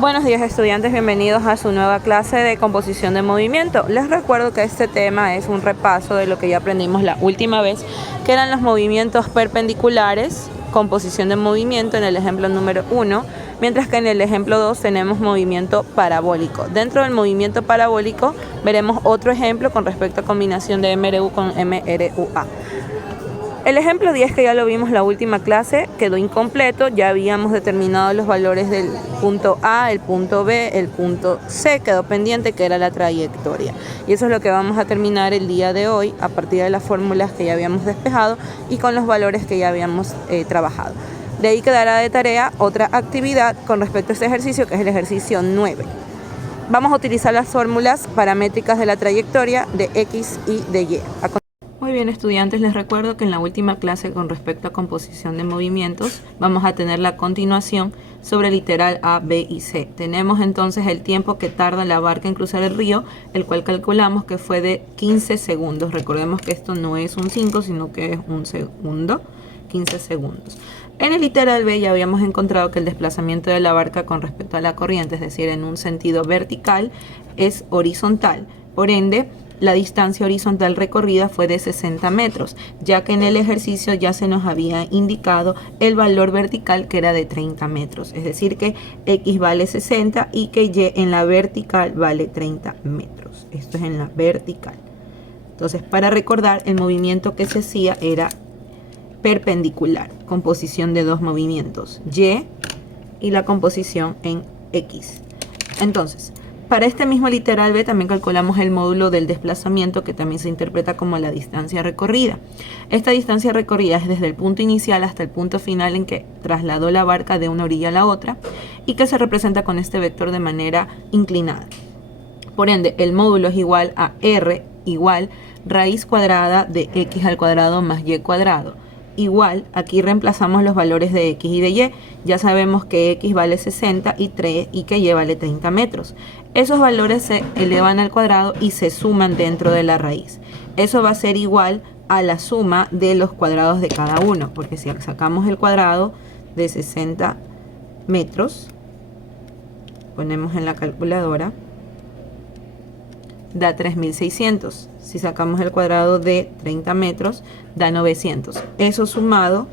Buenos días estudiantes, bienvenidos a su nueva clase de composición de movimiento. Les recuerdo que este tema es un repaso de lo que ya aprendimos la última vez, que eran los movimientos perpendiculares, composición de movimiento en el ejemplo número 1, mientras que en el ejemplo 2 tenemos movimiento parabólico. Dentro del movimiento parabólico veremos otro ejemplo con respecto a combinación de MRU con MRUA. El ejemplo 10, que ya lo vimos la última clase, quedó incompleto. Ya habíamos determinado los valores del punto A, el punto B, el punto C. Quedó pendiente, que era la trayectoria. Y eso es lo que vamos a terminar el día de hoy a partir de las fórmulas que ya habíamos despejado y con los valores que ya habíamos trabajado. De ahí quedará de tarea otra actividad con respecto a este ejercicio, que es el ejercicio 9. Vamos a utilizar las fórmulas paramétricas de la trayectoria de X y de Y. Muy bien, estudiantes, les recuerdo que en la última clase con respecto a composición de movimientos vamos a tener la continuación sobre el literal A, B y C. Tenemos entonces el tiempo que tarda la barca en cruzar el río, el cual calculamos que fue de 15 segundos. Recordemos que esto no es un 5, sino que es un segundo, 15 segundos. En el literal B ya habíamos encontrado que el desplazamiento de la barca con respecto a la corriente, es decir, en un sentido vertical, es horizontal. Por ende, la distancia horizontal recorrida fue de 60 metros, ya que en el ejercicio ya se nos había indicado el valor vertical, que era de 30 metros. Es decir, que X vale 60 y que Y en la vertical vale 30 metros. Esto es en la vertical. Entonces, para recordar, el movimiento que se hacía era perpendicular, composición de dos movimientos, Y y la composición en X. Entonces, para este mismo literal B también calculamos el módulo del desplazamiento, que también se interpreta como la distancia recorrida. Esta distancia recorrida es desde el punto inicial hasta el punto final en que trasladó la barca de una orilla a la otra y que se representa con este vector de manera inclinada. Por ende, el módulo es igual a R igual raíz cuadrada de X al cuadrado más Y cuadrado. Igual, aquí reemplazamos los valores de X y de Y. Ya sabemos que X vale 60 y que Y vale 30 metros. Esos valores se elevan al cuadrado y se suman dentro de la raíz. Eso va a ser igual a la suma de los cuadrados de cada uno, porque si sacamos el cuadrado de 60 metros, ponemos en la calculadora, da 3600. Si sacamos el cuadrado de 30 metros, da 900. Eso sumado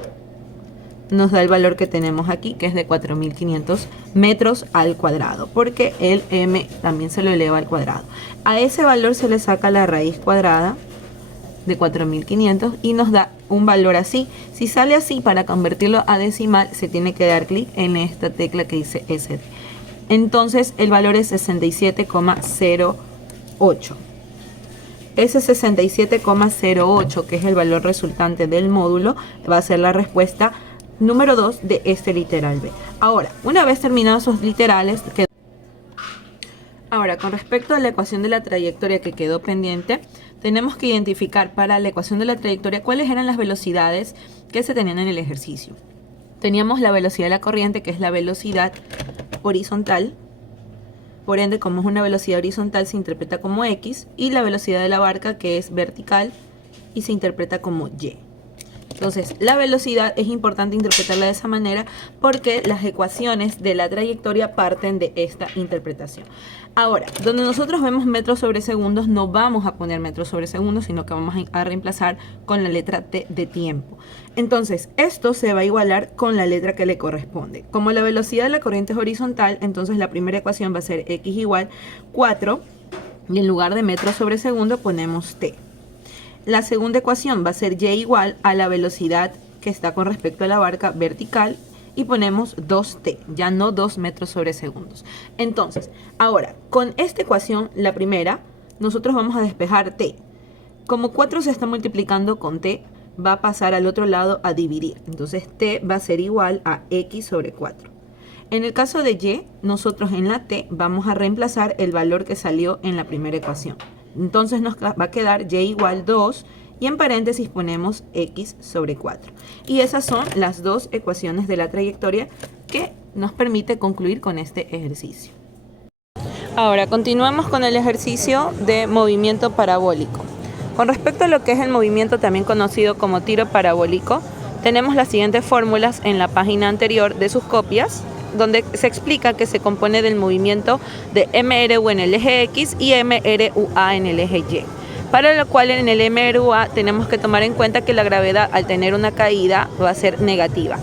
nos da el valor que tenemos aquí, que es de 4500 metros al cuadrado, porque el m también se lo eleva al cuadrado. A ese valor se le saca la raíz cuadrada de 4500 y nos da un valor así. Si sale así, para convertirlo a decimal se tiene que dar clic en esta tecla que dice SD. Entonces el valor es 67,08. Ese 67,08, que es el valor resultante del módulo, va a ser la respuesta número 2 de este literal B. Ahora, una vez terminados esos literales, ahora, con respecto a la ecuación de la trayectoria que quedó pendiente, tenemos que identificar para la ecuación de la trayectoria cuáles eran las velocidades que se tenían en el ejercicio. Teníamos la velocidad de la corriente, que es la velocidad horizontal. Por ende, como es una velocidad horizontal, se interpreta como X, y la velocidad de la barca, que es vertical y se interpreta como Y. Entonces, la velocidad es importante interpretarla de esa manera porque las ecuaciones de la trayectoria parten de esta interpretación. Ahora, donde nosotros vemos metros sobre segundos, no vamos a poner metros sobre segundos, sino que vamos a reemplazar con la letra T de tiempo. Entonces, esto se va a igualar con la letra que le corresponde. Como la velocidad de la corriente es horizontal, entonces la primera ecuación va a ser X igual 4, y en lugar de metros sobre segundo ponemos T. La segunda ecuación va a ser Y igual a la velocidad que está con respecto a la barca vertical y ponemos 2T, ya no 2 metros sobre segundos. Entonces, ahora, con esta ecuación, la primera, nosotros vamos a despejar T. Como 4 se está multiplicando con T, va a pasar al otro lado a dividir. Entonces, T va a ser igual a X sobre 4. En el caso de Y, nosotros en la T vamos a reemplazar el valor que salió en la primera ecuación. Entonces nos va a quedar Y igual 2 y en paréntesis ponemos X sobre 4. Y esas son las dos ecuaciones de la trayectoria que nos permite concluir con este ejercicio. Ahora continuamos con el ejercicio de movimiento parabólico. Con respecto a lo que es el movimiento también conocido como tiro parabólico, tenemos las siguientes fórmulas en la página anterior de sus copias. donde se explica que se compone del movimiento de MRU en el eje X y MRUA en el eje Y. Para lo cual en el MRUA tenemos que tomar en cuenta que la gravedad al tener una caída va a ser negativa.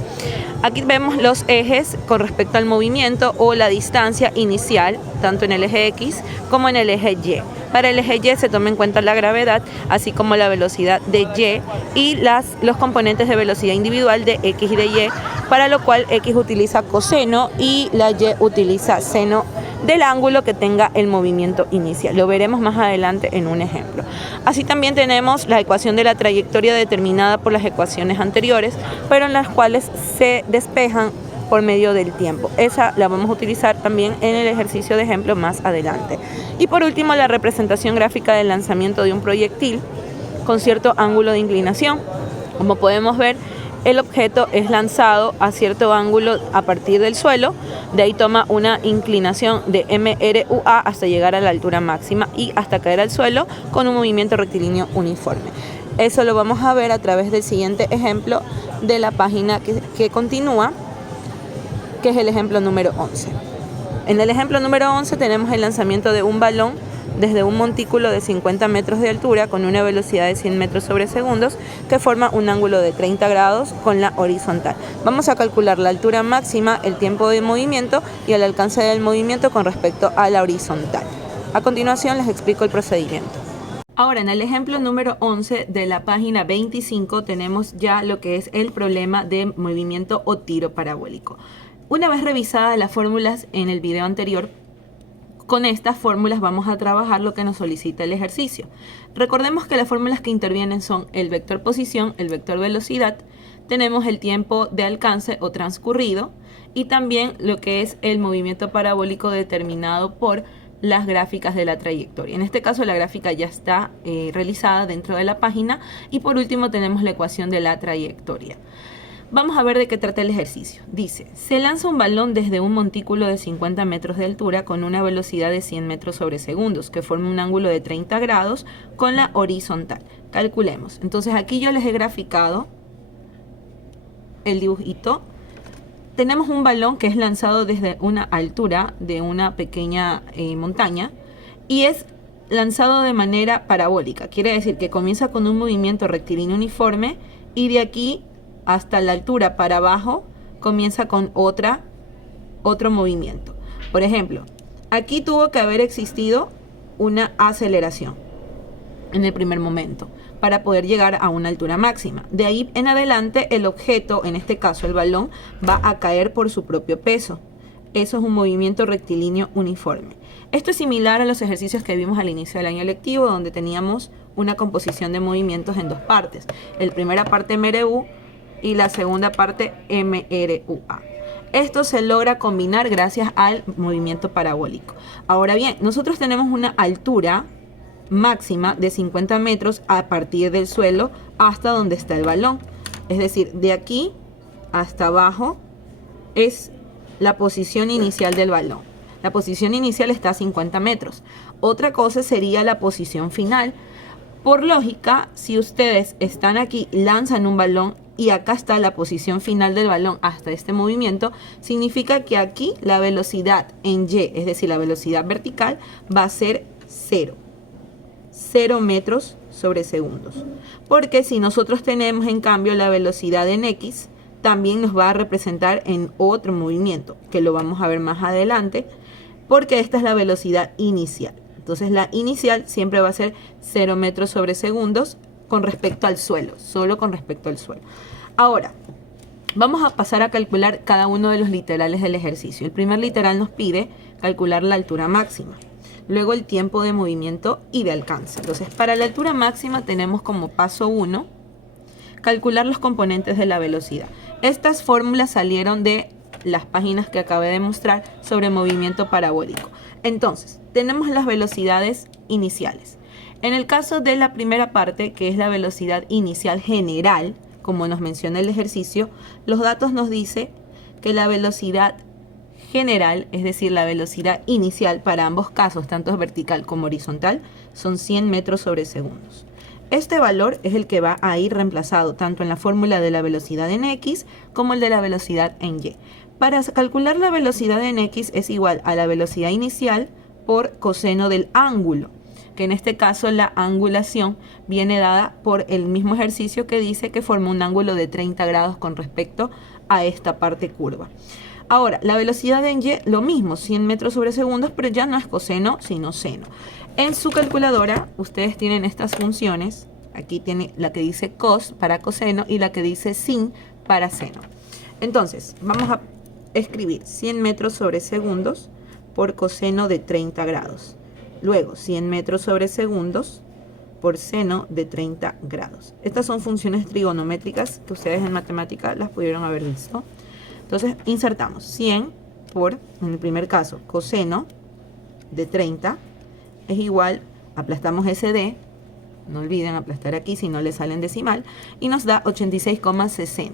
Aquí vemos los ejes con respecto al movimiento o la distancia inicial, tanto en el eje X como en el eje Y. Para el eje Y se toma en cuenta la gravedad, así como la velocidad de Y y los componentes de velocidad individual de X y de Y, para lo cual X utiliza coseno y la Y utiliza seno del ángulo que tenga el movimiento inicial. Lo veremos más adelante en un ejemplo. Así también tenemos la ecuación de la trayectoria determinada por las ecuaciones anteriores, pero en las cuales se despejan por medio del tiempo. Esa la vamos a utilizar también en el ejercicio de ejemplo más adelante. Y por último, la representación gráfica del lanzamiento de un proyectil con cierto ángulo de inclinación. Como podemos ver, el objeto es lanzado a cierto ángulo a partir del suelo, de ahí toma una inclinación de MRUA hasta llegar a la altura máxima y hasta caer al suelo con un movimiento rectilíneo uniforme. Eso lo vamos a ver a través del siguiente ejemplo de la página que continúa, que es el ejemplo número 11. En el ejemplo número 11 tenemos el lanzamiento de un balón desde un montículo de 50 metros de altura con una velocidad de 100 metros sobre segundos que forma un ángulo de 30 grados con la horizontal. Vamos a calcular la altura máxima, el tiempo de movimiento y el alcance del movimiento con respecto a la horizontal. A continuación les explico el procedimiento. Ahora, en el ejemplo número 11 de la página 25 tenemos ya lo que es el problema de movimiento o tiro parabólico. Una vez revisadas las fórmulas en el video anterior, con estas fórmulas vamos a trabajar lo que nos solicita el ejercicio. Recordemos que las fórmulas que intervienen son el vector posición, el vector velocidad, tenemos el tiempo de alcance o transcurrido y también lo que es el movimiento parabólico determinado por las gráficas de la trayectoria. En este caso la gráfica ya está realizada dentro de la página y por último tenemos la ecuación de la trayectoria. Vamos a ver de qué trata el ejercicio. Dice, se lanza un balón desde un montículo de 50 metros de altura con una velocidad de 100 metros sobre segundos, que forma un ángulo de 30 grados con la horizontal. Calculemos. Entonces aquí yo les he graficado el dibujito. Tenemos un balón que es lanzado desde una altura de una pequeña montaña y es lanzado de manera parabólica. Quiere decir que comienza con un movimiento rectilíneo uniforme y de aquí hasta la altura para abajo comienza con otro movimiento. Por ejemplo, aquí tuvo que haber existido una aceleración en el primer momento para poder llegar a una altura máxima. De ahí en adelante el objeto, en este caso el balón, va a caer por su propio peso. Eso es un movimiento rectilíneo uniforme. Esto es similar a los ejercicios que vimos al inicio del año lectivo, donde teníamos una composición de movimientos en dos partes. La primera parte MRU y la segunda parte MRUA. Esto se logra combinar gracias al movimiento parabólico. Ahora bien, nosotros tenemos una altura máxima de 50 metros a partir del suelo hasta donde está el balón. Es decir, de aquí hasta abajo es la posición inicial del balón. La posición inicial está a 50 metros. Otra cosa sería la posición final. Por lógica, si ustedes están aquí, lanzan un balón y acá está la posición final del balón hasta este movimiento, significa que aquí la velocidad en Y, es decir, la velocidad vertical, va a ser 0 metros sobre segundos. Porque si nosotros tenemos en cambio la velocidad en X, también nos va a representar en otro movimiento, que lo vamos a ver más adelante, porque esta es la velocidad inicial. Entonces la inicial siempre va a ser 0 metros sobre segundos con respecto al suelo, solo con respecto al suelo. Ahora, vamos a pasar a calcular cada uno de los literales del ejercicio. El primer literal nos pide calcular la altura máxima, luego el tiempo de movimiento y de alcance. Entonces, para la altura máxima tenemos como paso 1, calcular los componentes de la velocidad. Estas fórmulas salieron de las páginas que acabé de mostrar sobre movimiento parabólico. Entonces, tenemos las velocidades iniciales. En el caso de la primera parte, que es la velocidad inicial general, como nos menciona el ejercicio, los datos nos dice que la velocidad general, es decir, la velocidad inicial para ambos casos, tanto vertical como horizontal, son 100 metros sobre segundos. Este valor es el que va a ir reemplazado tanto en la fórmula de la velocidad en X como el de la velocidad en Y. Para calcular la velocidad en X es igual a la velocidad inicial por coseno del ángulo, que en este caso la angulación viene dada por el mismo ejercicio que dice que forma un ángulo de 30 grados con respecto a esta parte curva. Ahora, la velocidad en Y, lo mismo, 100 metros sobre segundos, pero ya no es coseno, sino seno. En su calculadora, ustedes tienen estas funciones. Aquí tiene la que dice cos para coseno y la que dice sin para seno. Entonces, vamos a escribir 100 metros sobre segundos por coseno de 30 grados. Luego, 100 metros sobre segundos por seno de 30 grados. Estas son funciones trigonométricas que ustedes en matemática las pudieron haber visto. Entonces, insertamos 100 por, en el primer caso, coseno de 30 es igual, aplastamos SD, no olviden aplastar aquí si no le sale en decimal, y nos da 86,60,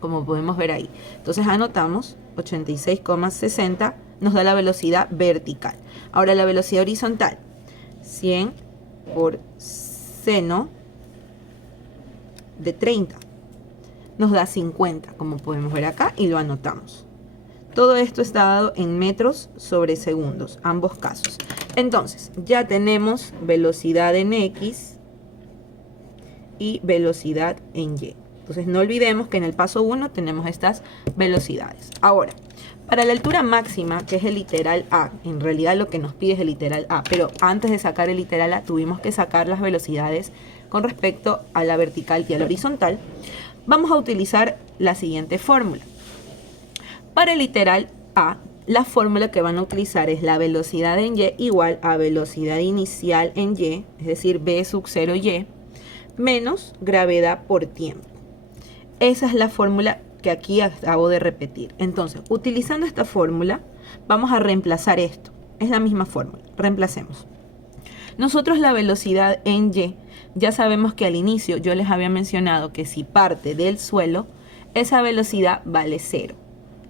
como podemos ver ahí. Entonces anotamos 86,60, nos da la velocidad vertical. Ahora la velocidad horizontal, 100 por seno de 30, nos da 50, como podemos ver acá, y lo anotamos. Todo esto está dado en metros sobre segundos, ambos casos. Entonces, ya tenemos velocidad en X y velocidad en Y. Entonces, no olvidemos que en el paso 1 tenemos estas velocidades. Ahora, para la altura máxima, que es el literal A, en realidad lo que nos pide es el literal A, pero antes de sacar el literal A, tuvimos que sacar las velocidades con respecto a la vertical y a la horizontal. Vamos a utilizar la siguiente fórmula. Para el literal A, la fórmula que van a utilizar es la velocidad en Y igual a velocidad inicial en Y, es decir, V sub 0Y, menos gravedad por tiempo. Esa es la fórmula que aquí acabo de repetir. Entonces, utilizando esta fórmula, vamos a reemplazar esto. Es la misma fórmula. Reemplacemos. Nosotros la velocidad en Y, ya sabemos que al inicio yo les había mencionado que si parte del suelo, esa velocidad vale 0,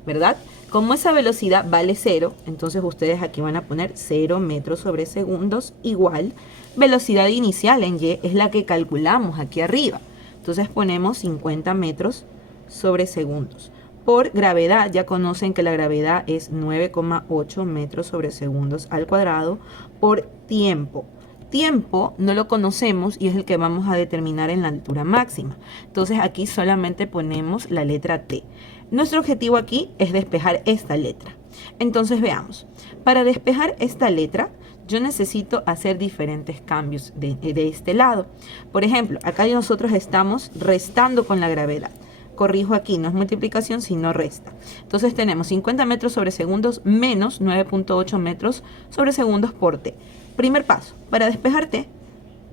¿verdad? Como esa velocidad vale 0, entonces ustedes aquí van a poner 0 metros sobre segundos igual velocidad inicial en Y, es la que calculamos aquí arriba. Entonces ponemos 50 metros sobre segundos. Por gravedad, ya conocen que la gravedad es 9,8 metros sobre segundos al cuadrado. Por tiempo. Tiempo no lo conocemos y es el que vamos a determinar en la altura máxima. Entonces aquí solamente ponemos la letra T. Nuestro objetivo aquí es despejar esta letra. Entonces veamos. Para despejar esta letra, yo necesito hacer diferentes cambios de este lado. Por ejemplo, acá nosotros estamos restando con la gravedad. Corrijo aquí, no es multiplicación, sino resta. Entonces tenemos 50 metros sobre segundos menos 9,8 metros sobre segundos por T. Primer paso, para despejar T,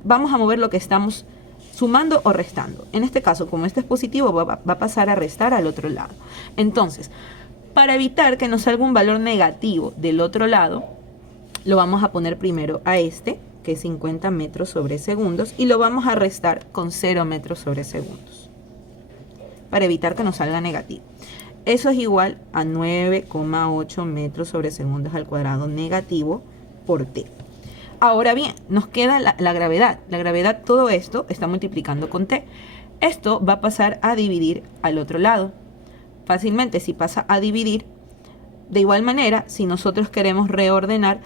vamos a mover lo que estamos sumando o restando. En este caso, como este es positivo, va a pasar a restar al otro lado. Entonces, para evitar que nos salga un valor negativo del otro lado, lo vamos a poner primero a este, que es 50 metros sobre segundos, y lo vamos a restar con 0 metros sobre segundos, para evitar que nos salga negativo. Eso es igual a 9,8 metros sobre segundos al cuadrado negativo por T. Ahora bien, nos queda la gravedad. La gravedad, todo esto está multiplicando con T. Esto va a pasar a dividir al otro lado. Fácilmente, si pasa a dividir, de igual manera, si nosotros queremos reordenar,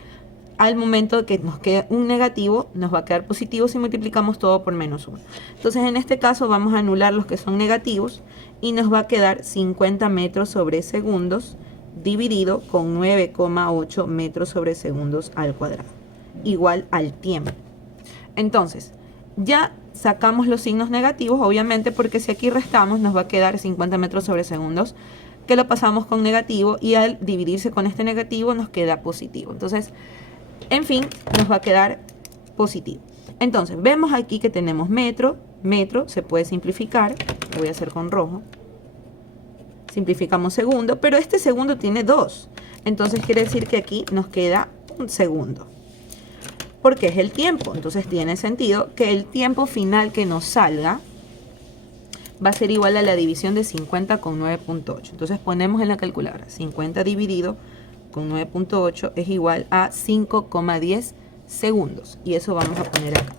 al momento que nos quede un negativo, nos va a quedar positivo si multiplicamos todo por menos 1. Entonces, en este caso, vamos a anular los que son negativos y nos va a quedar 50 metros sobre segundos dividido con 9,8 metros sobre segundos al cuadrado, igual al tiempo. Entonces, ya sacamos los signos negativos, obviamente, porque si aquí restamos, nos va a quedar 50 metros sobre segundos, que lo pasamos con negativo, y al dividirse con este negativo nos queda positivo. Entonces, en fin, nos va a quedar positivo. Entonces, vemos aquí que tenemos metro, se puede simplificar, lo voy a hacer con rojo. Simplificamos segundo, pero este segundo tiene 2. Entonces quiere decir que aquí nos queda un segundo, porque es el tiempo. Entonces tiene sentido que el tiempo final que nos salga va a ser igual a la división de 50 con 9,8. Entonces ponemos en la calculadora 50 dividido con 9,8 es igual a 5,10 segundos. Y eso vamos a poner acá.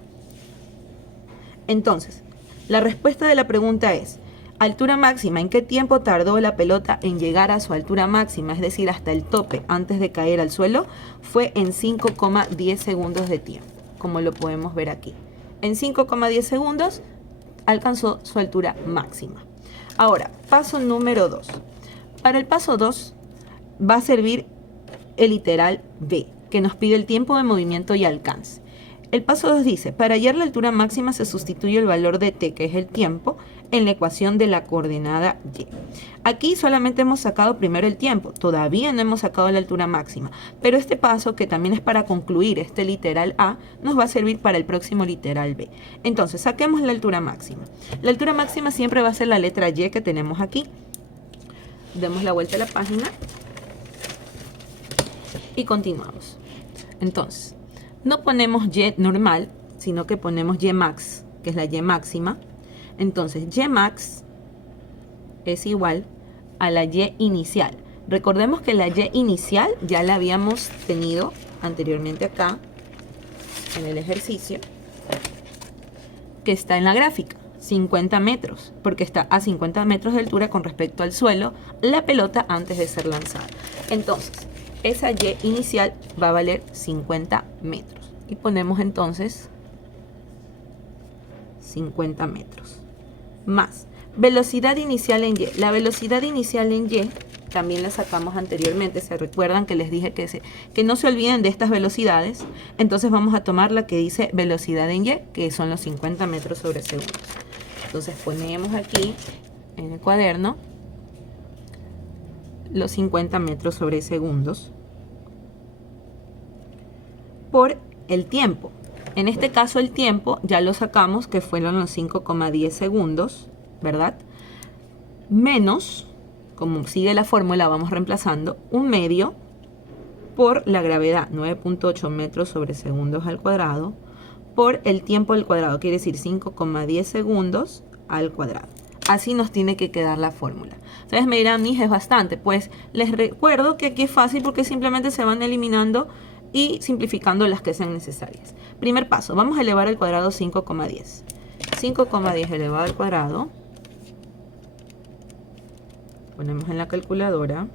Entonces, la respuesta de la pregunta es, Altura máxima, ¿en qué tiempo tardó la pelota en llegar a su altura máxima? Es decir, hasta el tope antes de caer al suelo, fue en 5,10 segundos de tiempo, como lo podemos ver aquí. En 5,10 segundos alcanzó su altura máxima. Ahora, paso número 2. Para el paso 2 va a servir el literal B, que nos pide el tiempo de movimiento y alcance. El paso 2 dice, para hallar la altura máxima se sustituye el valor de t, que es el tiempo, en la ecuación de la coordenada y. Aquí solamente hemos sacado primero el tiempo, todavía no hemos sacado la altura máxima, pero este paso, que también es para concluir este literal A, nos va a servir para el próximo literal B. Entonces, saquemos la altura máxima. La altura máxima siempre va a ser la letra Y que tenemos aquí. Demos la vuelta a la página y continuamos. Entonces, no ponemos Y normal, sino que ponemos Y max, que es la Y máxima. Entonces, Y max es igual a la Y inicial. Recordemos que la Y inicial ya la habíamos tenido anteriormente acá, en el ejercicio, que está en la gráfica, 50 metros, porque está a 50 metros de altura con respecto al suelo, la pelota antes de ser lanzada. Entonces, esa Y inicial va a valer 50 metros. Y ponemos entonces 50 metros. Más velocidad inicial en Y. La velocidad inicial en Y también la sacamos anteriormente. Se recuerdan que les dije que no se olviden de estas velocidades. Entonces vamos a tomar la que dice velocidad en Y, que son los 50 metros sobre segundos. Entonces ponemos aquí en el cuaderno los 50 metros sobre segundos por el tiempo. En este caso el tiempo ya lo sacamos, que fueron los 5,10 segundos, ¿verdad? Menos, como sigue la fórmula, vamos reemplazando, 1/2 por la gravedad, 9,8 metros sobre segundos al cuadrado, por el tiempo al cuadrado, quiere decir 5,10 segundos al cuadrado. Así nos tiene que quedar la fórmula. Ustedes me dirán, mija, es bastante. Pues les recuerdo que aquí es fácil porque simplemente se van eliminando y simplificando las que sean necesarias. Primer paso, vamos a elevar al cuadrado 5,10. 5,10 elevado al cuadrado. Ponemos en la calculadora,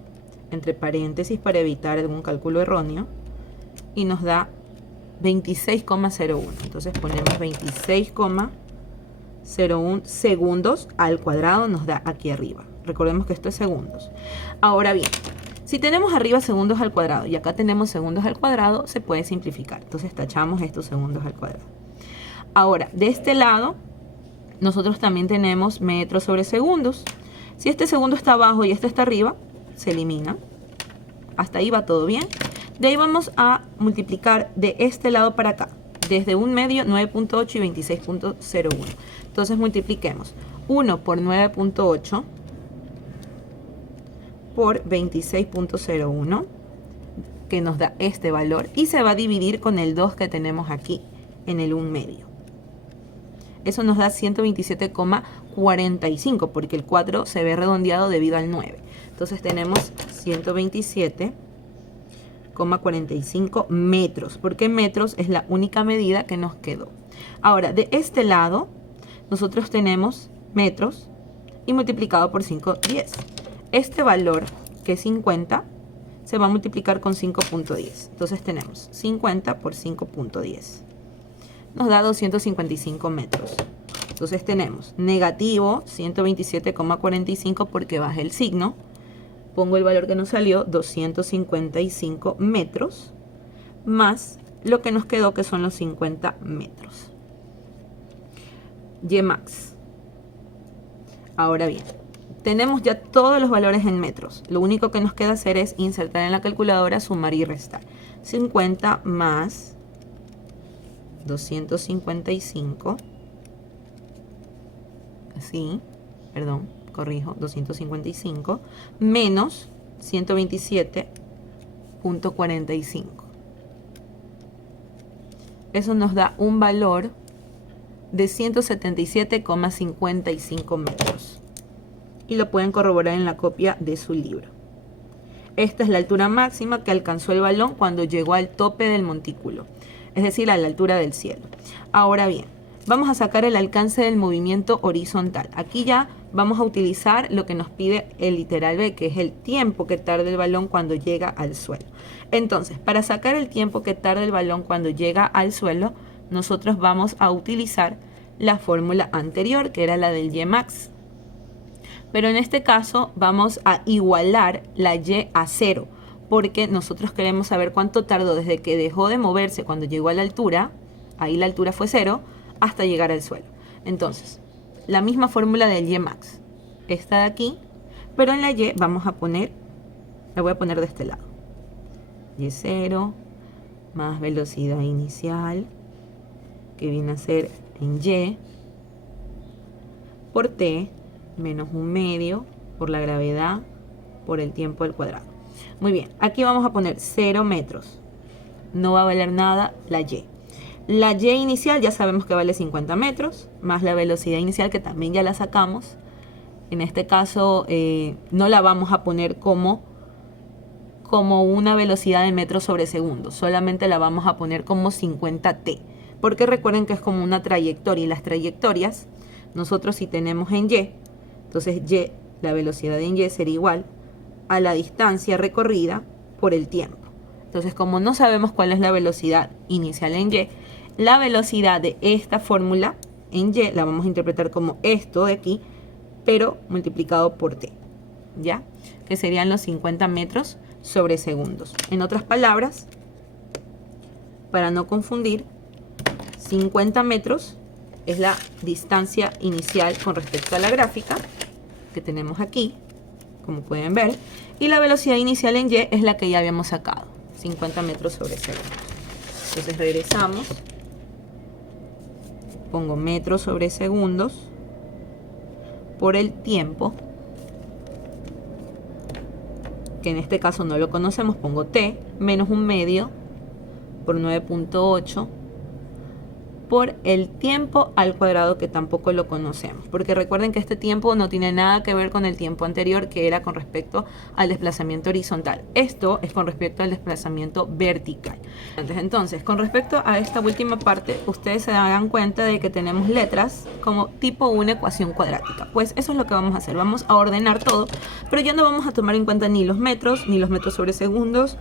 entre paréntesis para evitar algún cálculo erróneo. Y nos da 26,01. Entonces ponemos 26,01 segundos al cuadrado, nos da aquí arriba. Recordemos que esto es segundos. Ahora bien, si tenemos arriba segundos al cuadrado y acá tenemos segundos al cuadrado, se puede simplificar. Entonces tachamos estos segundos al cuadrado. Ahora, de este lado, nosotros también tenemos metros sobre segundos. Si este segundo está abajo y este está arriba, se elimina. Hasta ahí va todo bien. De ahí vamos a multiplicar de este lado para acá. Desde 1/2, 9,8 y 26,01. Entonces multipliquemos 1 por 9,8 por 26,01, que nos da este valor. Y se va a dividir con el 2 que tenemos aquí en el 1/2. Eso nos da 127,45, porque el 4 se ve redondeado debido al 9. Entonces tenemos 127,45 metros, porque metros es la única medida que nos quedó. Ahora, de este lado, nosotros tenemos metros y multiplicado por 5,10. Este valor, que es 50, se va a multiplicar con 5,10. Entonces tenemos 50 por 5,10. Nos da 255 metros. Entonces tenemos negativo 127,45 porque baja el signo. Pongo el valor que nos salió, 255 metros, más lo que nos quedó, que son los 50 metros. Y max. Ahora bien, tenemos ya todos los valores en metros. Lo único que nos queda hacer es insertar en la calculadora, sumar y restar. 50 más 255, así, perdón, corrijo, 255, menos 127,45. Eso nos da un valor de 177,55 metros. Y lo pueden corroborar en la copia de su libro. Esta es la altura máxima que alcanzó el balón cuando llegó al tope del montículo, es decir, a la altura del cielo. Ahora bien, vamos a sacar el alcance del movimiento horizontal. Aquí ya vamos a utilizar lo que nos pide el literal B, que es el tiempo que tarda el balón cuando llega al suelo. Entonces, para sacar el tiempo que tarda el balón cuando llega al suelo, nosotros vamos a utilizar la fórmula anterior, que era la del Ymax. Pero en este caso vamos a igualar la Y a 0, porque nosotros queremos saber cuánto tardó desde que dejó de moverse cuando llegó a la altura, ahí la altura fue 0, hasta llegar al suelo. Entonces, la misma fórmula del Ymax, esta de aquí, pero en la Y vamos a poner, la voy a poner de este lado. Y0 más velocidad inicial, que viene a ser en Y, por T, menos 1/2 por la gravedad, por el tiempo al cuadrado. Muy bien, aquí vamos a poner 0 metros. No va a valer nada la Y. La Y inicial ya sabemos que vale 50 metros, más la velocidad inicial que también ya la sacamos. En este caso no la vamos a poner como una velocidad de metros sobre segundo, solamente la vamos a poner como 50t, porque recuerden que es como una trayectoria, y las trayectorias, nosotros si tenemos en Y, entonces Y, la velocidad en Y sería igual a la distancia recorrida por el tiempo. Entonces, como no sabemos cuál es la velocidad inicial en Y, la velocidad de esta fórmula en Y la vamos a interpretar como esto de aquí, pero multiplicado por T, ¿ya? Que serían los 50 metros sobre segundos. En otras palabras, para no confundir, 50 metros es la distancia inicial con respecto a la gráfica que tenemos aquí, como pueden ver, y la velocidad inicial en Y es la que ya habíamos sacado, 50 metros sobre segundo. Entonces regresamos, pongo metros sobre segundos por el tiempo, que en este caso no lo conocemos, pongo T, menos 1/2 por 9.8 por el tiempo al cuadrado, que tampoco lo conocemos, porque recuerden que este tiempo no tiene nada que ver con el tiempo anterior, que era con respecto al desplazamiento horizontal. Esto es con respecto al desplazamiento vertical. Entonces, con respecto a esta última parte, ustedes se dan cuenta de que tenemos letras como tipo una ecuación cuadrática. Pues eso es lo que vamos a hacer. Vamos a ordenar todo, pero ya no vamos a tomar en cuenta ni los metros sobre segundos,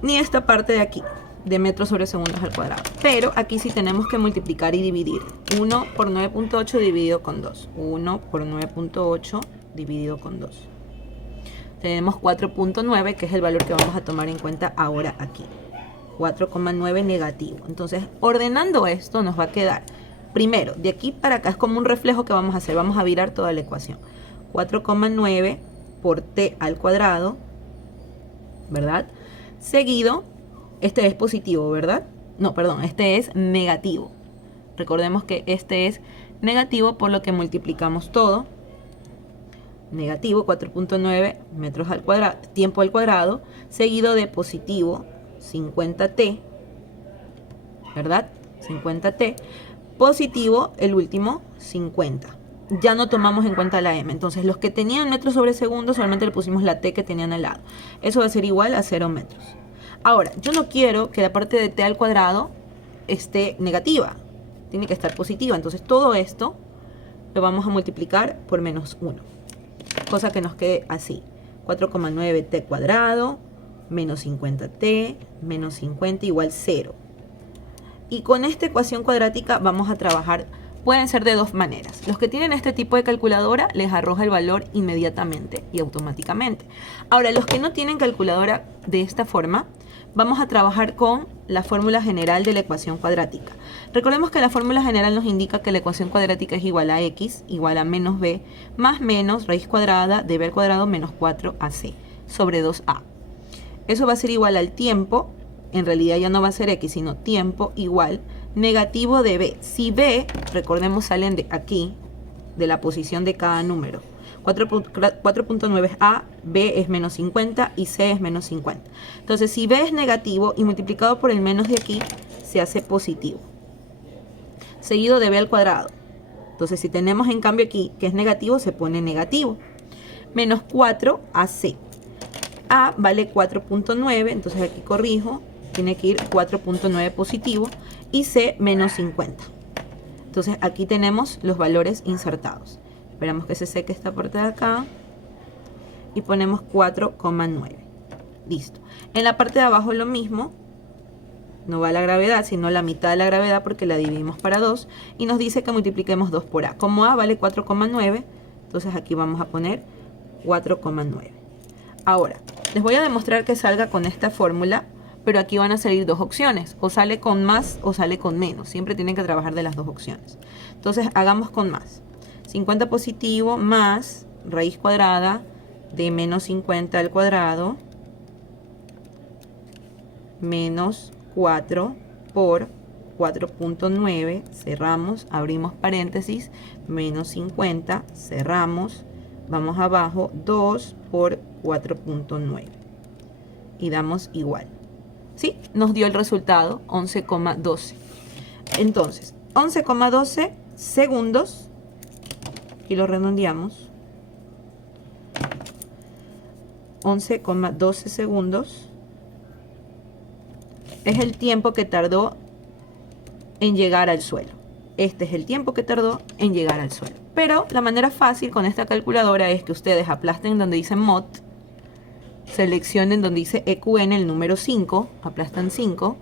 ni esta parte de aquí, de metros sobre segundos al cuadrado. Pero aquí sí tenemos que multiplicar y dividir. 1 por 9.8 dividido con 2. 1 por 9.8 dividido con 2. Tenemos 4.9, que es el valor que vamos a tomar en cuenta ahora aquí. 4,9 negativo. Entonces, ordenando esto, nos va a quedar, primero, de aquí para acá es como un reflejo que vamos a hacer. Vamos a virar toda la ecuación. 4,9 por t al cuadrado, ¿verdad? Seguido, este es positivo, ¿verdad? No, perdón, este es negativo. Recordemos que este es negativo, por lo que multiplicamos todo. Negativo, 4.9 metros al cuadrado, tiempo al cuadrado, seguido de positivo, 50t, ¿verdad? 50t. Positivo, el último, 50. Ya no tomamos en cuenta la m. Entonces, los que tenían metros sobre segundo, solamente le pusimos la t que tenían al lado. Eso va a ser igual a 0 metros. Ahora, yo no quiero que la parte de t al cuadrado esté negativa. Tiene que estar positiva. Entonces, todo esto lo vamos a multiplicar por menos 1. Cosa que nos quede así. 4,9t cuadrado menos 50t menos 50 igual 0. Y con esta ecuación cuadrática vamos a trabajar. Pueden ser de dos maneras. Los que tienen este tipo de calculadora les arroja el valor inmediatamente y automáticamente. Ahora, los que no tienen calculadora de esta forma, vamos a trabajar con la fórmula general de la ecuación cuadrática. Recordemos que la fórmula general nos indica que la ecuación cuadrática es igual a x igual a menos b más menos raíz cuadrada de b al cuadrado menos 4ac sobre 2a. Eso va a ser igual al tiempo, en realidad ya no va a ser x, sino tiempo igual negativo de b. Si b, recordemos, salen de aquí, de la posición de cada número. 4.9 es A, B es menos 50 y C es menos 50. Entonces, si B es negativo y multiplicado por el menos de aquí, se hace positivo. Seguido de B al cuadrado. Entonces, si tenemos en cambio aquí que es negativo, se pone negativo. Menos 4 a C. A vale 4.9, entonces aquí corrijo, tiene que ir 4.9 positivo y C menos 50. Entonces aquí tenemos los valores insertados. Esperamos que se seque esta parte de acá y ponemos 4,9. Listo. En la parte de abajo lo mismo. No va la gravedad, sino la mitad de la gravedad porque la dividimos para 2 y nos dice que multipliquemos 2 por A. Como A vale 4,9, entonces aquí vamos a poner 4,9. Ahora, les voy a demostrar que salga con esta fórmula, pero aquí van a salir dos opciones, o sale con más o sale con menos. Siempre tienen que trabajar de las dos opciones. Entonces hagamos con más. 50 positivo más raíz cuadrada de menos 50 al cuadrado menos 4 por 4,9, cerramos, abrimos paréntesis, menos 50, cerramos, vamos abajo, 2 por 4,9 y damos igual. ¿Sí? Nos dio el resultado, 11,12. Entonces, 11,12 segundos, y lo redondeamos, 11,12 segundos es el tiempo que tardó en llegar al suelo. Este es el tiempo que tardó en llegar al suelo. Pero la manera fácil con esta calculadora es que ustedes aplasten donde dice MOT, seleccionen donde dice EQN el número 5, aplastan 5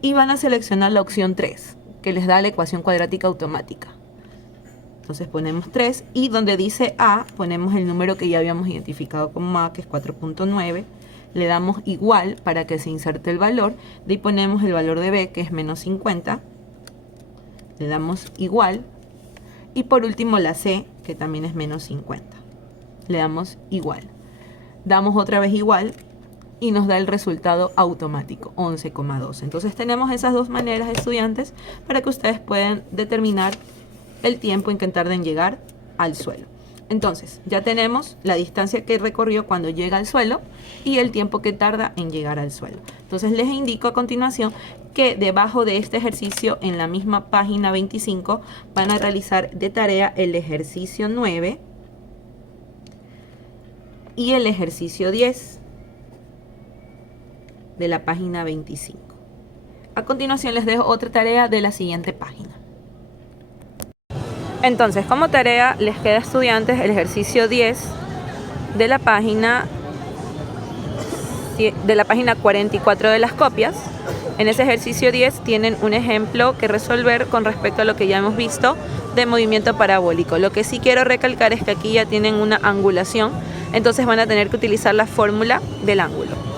y van a seleccionar la opción 3, que les da la ecuación cuadrática automática. Entonces ponemos 3 y donde dice A ponemos el número que ya habíamos identificado como A, que es 4,9. Le damos igual para que se inserte el valor. De ahí ponemos el valor de B, que es menos 50. Le damos igual. Y por último la C, que también es menos 50. Le damos igual. Damos otra vez igual y nos da el resultado automático, 11,12. Entonces tenemos esas dos maneras, estudiantes, para que ustedes puedan determinar el tiempo en que tarden en llegar al suelo. Entonces, ya tenemos la distancia que recorrió cuando llega al suelo y el tiempo que tarda en llegar al suelo. Entonces, les indico a continuación que debajo de este ejercicio, en la misma página 25, van a realizar de tarea el ejercicio 9 y el ejercicio 10 de la página 25. A continuación, les dejo otra tarea de la siguiente página. Entonces, como tarea les queda, estudiantes, el ejercicio 10 de la página 44 de las copias. En ese ejercicio 10 tienen un ejemplo que resolver con respecto a lo que ya hemos visto de movimiento parabólico. Lo que sí quiero recalcar es que aquí ya tienen una angulación, entonces van a tener que utilizar la fórmula del ángulo.